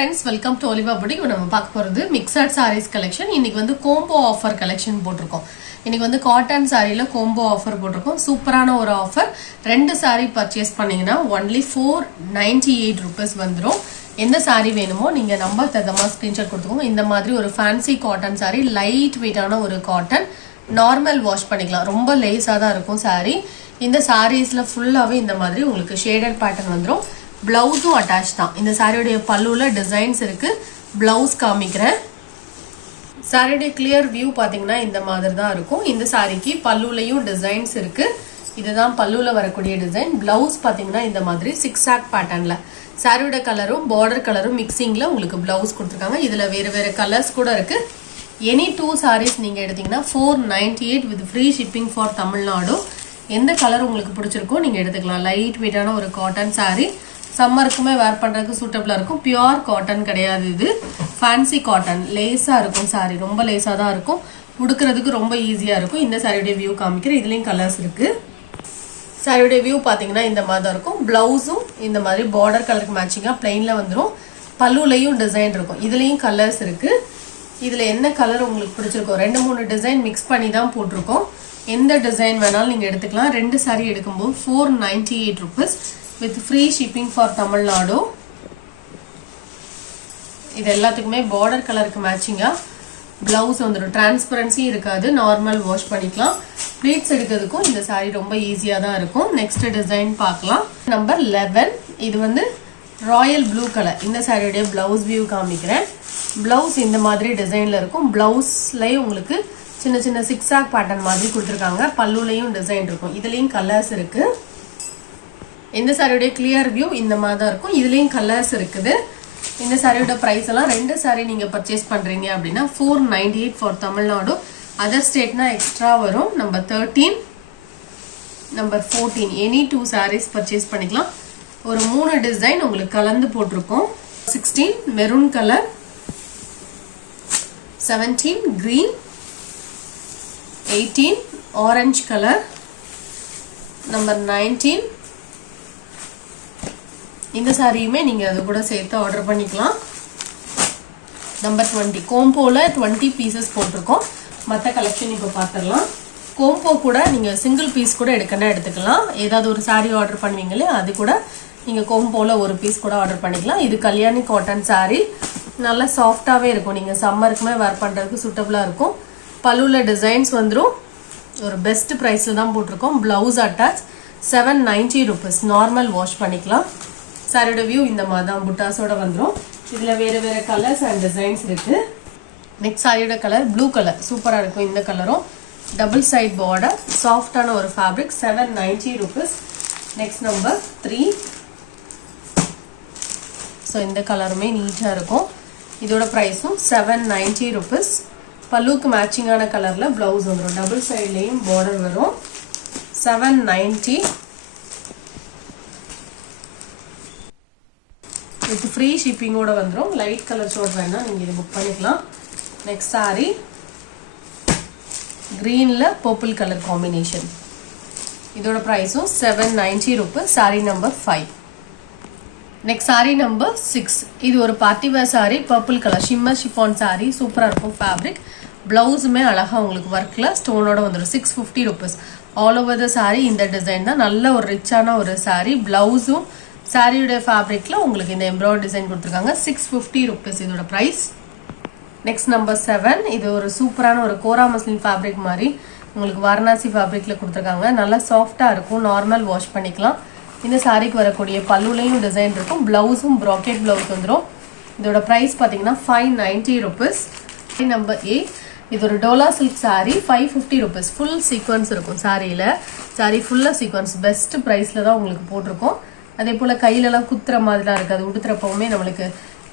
friends, welcome to Oliva Boutique. நம்ம பார்க்க போறது mixed sarees collection. இன்னைக்கு வந்து combo offer collection போட்டுருக்கோம். இன்னைக்கு வந்து cotton sareeல combo offer போட்டுருக்கோம். சூப்பரான ஒரு ஆஃபர். ரெண்டு saree purchase பண்ணீங்கன்னா only 498 rupees வந்துரும். எந்த saree வேணுமோ நீங்க நம்பர் ததமா ஸ்கிரீன்ஷாட் கொடுத்துக்கோங்க. இந்த மாதிரி ஒரு fancy cotton saree, light weight ஆன ஒரு cotton, நார்மல் வாஷ் பண்ணிக்கலாம். ரொம்ப லேஸா தான் இருக்கும் saree. இந்த sareesல ஃபுல்லாவே இந்த மாதிரி உங்களுக்கு shaded pattern வந்துரும். பிளவுஸும் அட்டாச் தான். இந்த சாரியோட பல்லுல டிசைன்ஸ் இருக்கு. பிளவுஸ் காமிக்கிறேன். சாரியோட கிளியர் வியூ பாத்தீங்கன்னா இந்த மாதிரி தான் இருக்கும். இந்த சாரிக்கு பல்லுலயும் டிசைன்ஸ் இருக்கு. இதுதான் பல்லுல வரக்கூடிய டிசைன். பிளவுஸ் பாத்தீங்கன்னா இந்த மாதிரி சிக்ஸாக் பேட்டர்ன்ல. சாரியோட கலரும் பார்டர் கலரும் மிக்சிங்ல உங்களுக்கு பிளவுஸ் கொடுத்துருக்காங்க. இதுல வேற வேற கலர்ஸ் கூட இருக்கு. எனி 2 sarees நீங்க எடுத்தீங்கன்னா 498 with free shipping for Tamil Nadu. எந்த கலர் உங்களுக்கு பிடிச்சிருக்கோ நீங்க எடுத்துக்கலாம். லைட் வெயிட்டான ஒரு காட்டன் saree. சம்மருக்குமே வேர் பண்றதுக்கு சூட்டபிளா இருக்கும். பியூர் காட்டன் கிடையாது இது. Fancy cotton. லேஸா இருக்கும் சாரி. ரொம்ப லேஸா தான் இருக்கும். உடுக்கிறதுக்கு ரொம்ப ஈஸியா இருக்கும். இந்த சாரியோட வியூ காமிக்கிறேன். இதுலயும் கலர்ஸ் இருக்கு. சாரியோட வியூ பாத்தீங்கன்னா இந்த மாதிரி தான் இருக்கும். பிளவுஸும் இந்த மாதிரி பார்டர் கலருக்கு மேட்சிங்கா பிளைன்ல வந்துரும். பல்லுலயும் டிசைன் இருக்கும். இதுலயும் கலர்ஸ் இருக்கு. இதுல என்ன கலர் உங்களுக்கு பிடிச்சிருக்கோ 2-3 டிசைன் மிக்ஸ் பண்ணி தான் போட்டிருக்கோம். எந்த டிசைன் வேணாலும் நீங்க எடுத்துக்கலாம். ரெண்டு சாரி எடுக்கும்போது 498 rupees with free shipping for Tamil Nadu. இது எல்லாத்துக்குமே பார்டர் கலருக்கு மேட்சிங்கா பிளவுஸ் வந்துடும். டிரான்ஸ்பரன்சி இருக்காது. நார்மல் வாஷ் பண்ணிக்கலாம். ப்ளீட்ஸ் எடுக்கிறதுக்கும் இந்த சாரி ரொம்ப ஈஸியா தான் இருக்கும். நெக்ஸ்ட் டிசைன் பார்க்கலாம். நம்பர் 11. இது வந்து ராயல் ப்ளூ கலர். இந்த சாரியோட பிளவுஸ் வியூ காமிக்கிறேன். பிளவுஸ் இந்த மாதிரி டிசைன்ல இருக்கும். பிளவுஸ்லயே உங்களுக்கு சின்ன சின்ன சிக்ஸாக் பேட்டர்ன் மாதிரி கொடுத்துருக்காங்க. பல்லுலையும் டிசைன் இருக்கும். இதுலயும் கலர்ஸ் இருக்கு. இந்த சாரியோட கிளியர் வியூ இந்த மாதிரி தான் இருக்கும். இதுலயும் கலர்ஸ் இருக்குது. இந்த சாரியோட பிரைஸ் எல்லாம் ரெண்டு சாரி நீங்க பர்ச்சேஸ் பண்றீங்க அப்படின்னா 498 ஃபார் தமிழ்நாடு. அதர் ஸ்டேட்னா எக்ஸ்ட்ரா வரும். Number 13, number 14 any 2 sarees purchase பண்ணிக்கலாம். ஒரு 3 டிசைன் உங்களுக்கு கலந்து போட்டிருக்கோம். 16 maroon colour, 17 green, 18 orange colour, number 19. இந்த சாரியுமே நீங்க அது கூட சேர்த்து ஆர்டர் பண்ணிக்கலாம். நம்பர் 20 கோம்போல 20 பீசஸ் போட்டிருக்கோம். மற்ற கலெக்ஷன் இப்போ பார்த்துடலாம். கோம்போ கூட நீங்க சிங்கிள் பீஸ் கூட எடுத்துக்கலாம். ஏதாவது ஒரு சாரி ஆர்டர் பண்ணுவீங்களே அது கூட நீங்க கோம்போல ஒரு பீஸ் கூட ஆர்டர் பண்ணிக்கலாம். இது கல்யாணி காட்டன் சாரி. நல்லா சாஃப்டாவே இருக்கும். நீங்க சம்மருக்குமே வேர் பண்றதுக்கு சூட்டபிளா இருக்கும். பல்லுல டிசைன்ஸ் வந்துடும். ஒரு பெஸ்ட் பிரைஸ்ல தான் போட்டிருக்கோம். Blouse attach 790 rupees. Normal wash பண்ணிக்கலாம். சாரியோட வியூ இந்த மாதிரி தான் புட்டாஸோட வந்துடும். இதுல வேற வேற கலர்ஸ் அண்ட் டிசைன்ஸ் இருக்கு. நெக்ஸ்ட் சாரியோட கலர் ப்ளூ கலர். சூப்பரா இருக்கும். இந்த கலரும் டபுள் சைட் பார்டர், சாஃப்டான ஒரு fabric. 790 rupees. Next number 3. So இந்த கலருமே நீட்டா இருக்கும். இதோட ப்ரைஸும் 790 rupees. பல்லுக்கு மேட்சிங்கான கலர்ல பிளவுஸ் வந்துடும். டபுள் சைட்லயும் பார்டர் வரும். 790 வித் ஃப்ரீ ஷிப்பிங்கோட வந்துடும். லைட் கலர் ஷோட் வேணா நீங்க இது புக் பண்ணிக்கலாம். நெக்ஸ்ட் சாரி கிரீன்ல பர்பிள் கலர் காம்பினேஷன். இதோட பிரைஸும் 790 rupees. Sari number 5. Next sari number 6. இது ஒரு party wear sari. Purple colour shimmer chiffon sari. சூப்பரா இருக்கும் ஃபேப்ரிக். பிளவுஸுமே அழகா உங்களுக்கு ஒர்க்ல ஸ்டோனோட வந்துடும். 650 rupees. All over the sorry இந்த டிசைன் தான். நல்ல ஒரு ரிச்சான ஒரு சாரி. பிளவுஸும் சாரியோட ஃபேப்ரிக்ல உங்களுக்கு இந்த எம்ப்ராய்டரி டிசைன் கொடுத்துருக்காங்க. 650 rupees இதோட பிரைஸ். Next number 7. இது ஒரு சூப்பரான ஒரு கோரா மஸ்லின் ஃபேப்ரிக் மாதிரி உங்களுக்கு வாரணாசி ஃபேப்ரிக்ல கொடுத்துருக்காங்க. நல்லா சாஃப்டா இருக்கும். நார்மல் வாஷ் பண்ணிக்கலாம். இந்த சாரிக்கு வரக்கூடிய பல்லுலையும் டிசைன் இருக்கும். பிளவுஸும் ப்ராக்கெட் பிளவுஸ் வந்துடும். இதோட பிரைஸ் பாத்தீங்கன்னா 590 rupees. நம்பர் 8. இது ஒரு Dola silk sorry. 550 rupees. Full sequence இருக்கும் சாரியில. சாரி ஃபுல்லா சீக்வன்ஸ். பெஸ்ட் பிரைஸ்ல தான் உங்களுக்கு போட்டிருக்கோம். அதே போல கையில எல்லாம் குத்துற மாதிரிலாம் இருக்காது. உடுத்துறப்பவுமே நம்மளுக்கு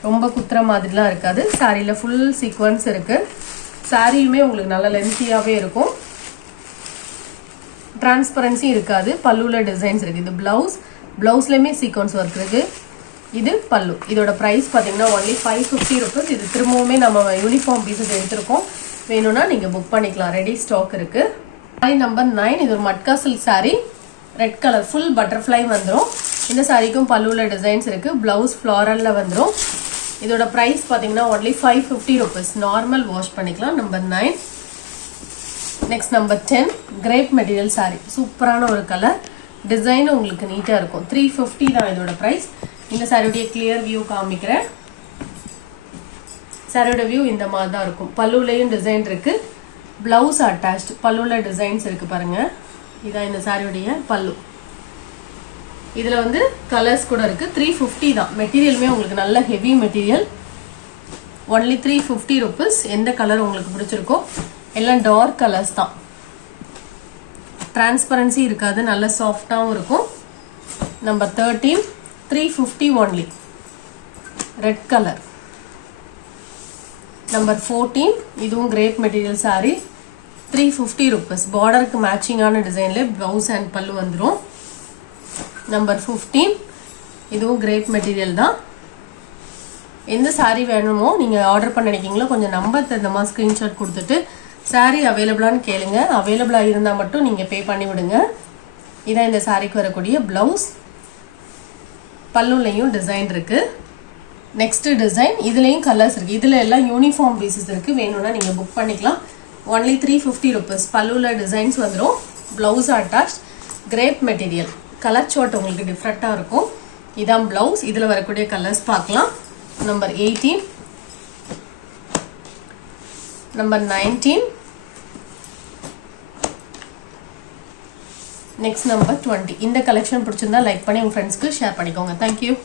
ரொம்ப குத்துற மாதிரிலாம் இருக்காது. சாரியில ஃபுல் சீக்வன்ஸ் இருக்கு. சாரியுமே உங்களுக்கு நல்ல லென்த்தியாவே இருக்கும். டிரான்ஸ்பரன்சி இருக்காது. பல்லுல டிசைன்ஸ் இருக்கு. இது பிளவுஸ். பிளவுஸ்லயுமே சீக்வன்ஸ் ஒர்க் இருக்கு. இது பல்லு. இதோட பிரைஸ் பாத்தீங்கன்னா only 550 rupees. இது திரும்பவுமே நம்ம யூனிஃபார்ம் பீசஸ் எடுத்திருக்கோம். வேணும்னா நீங்க புக் பண்ணிக்கலாம். ரெடி ஸ்டாக் இருக்கு. Sorry number 9. இது ஒரு matka silk sorry. Red colour full butterfly வந்துடும். இந்த சாரிக்கும் பல்லுல டிசைன்ஸ் இருக்கு. பிளவுஸ் ஃப்ளாரல்ல வந்துடும். இதோட பிரைஸ் பாத்தீங்கன்னா only 550 rupees. நார்மல் வாஷ் பண்ணிக்கலாம். Number 9. Next number 10 grape material saree. சூப்பரான ஒரு கலர். டிசைன் உங்களுக்கு நீட்டா இருக்கும். 350 தான் இதோட பிரைஸ். இந்த சாரியோட கிளியர் வியூ காமிக்கிறேன். சாரியோட வியூ இந்த மாதிரி தான் இருக்கும். பல்லுலயும் டிசைன் இருக்கு. Blouse attached. பல்லுல டிசைன்ஸ் இருக்கு பாருங்க. இதான் இந்த சாரியோட பல்லு. இதுல வந்து கலர்ஸ் கூட இருக்கு. 350 தான். மெட்டீரியலுமே உங்களுக்கு நல்ல ஹெவி மெட்டீரியல். only 350 rupees. எந்த கலர் உங்களுக்கு பிடிச்சிருக்கோ எல்லாம் டார்க் கலர்ஸ் தான். டிரான்ஸ்பரன்சி இருக்காது. நல்ல சாஃப்டாவும் இருக்கும். Number 13 350 only. Red colour. Number 14 இதுவும் கிரேப் மெட்டீரியல் saree. 350 rupees. பார்டருக்கு மேட்சிங்கான டிசைன்ல பிளவுஸ் அண்ட் பல்லு வந்துடும். நம்பர் 15 இதுவும் கிரேப் மெட்டீரியல் தான். எந்த saree வேணுமோ நீங்க ஆர்டர் பண்ண நினைக்கீங்களோ கொஞ்சம் நம்பர் தந்தமா ஸ்கிரீன்ஷாட் கொடுத்துட்டு saree அவைலபிளான்னு கேளுங்க. அவைலபிளா இருந்தா மட்டும் நீங்க பே பண்ணி விடுங்க. இதான் இந்த சாரிக்கு வரக்கூடிய பிளவுஸ். பல்லுலையும் டிசைன் இருக்கு. நெக்ஸ்ட் டிசைன் இதுலயும் கலர்ஸ் இருக்கு. இதுல எல்லாம் யூனிஃபார்ம் பீசஸ் இருக்கு. வேணும்னா நீங்க புக் பண்ணிக்கலாம். only 350 rupees. பல்லுல டிசைன்ஸ் வந்துடும். Blouse attach. Crepe material. Colour chart உங்களுக்கு டிஃப்ரெண்டா இருக்கும். இதான் பிளவுஸ். இதுல வரக்கூடிய கலர்ஸ் பார்க்கலாம். Number 18 number 19 next number 20. இந்த கலெக்ஷன் பிடிச்சிருந்தா லைக் பண்ணி உங்க ஃப்ரெண்ட்ஸ்க்கு ஷேர் பண்ணிக்கோங்க. தேங்க்யூ.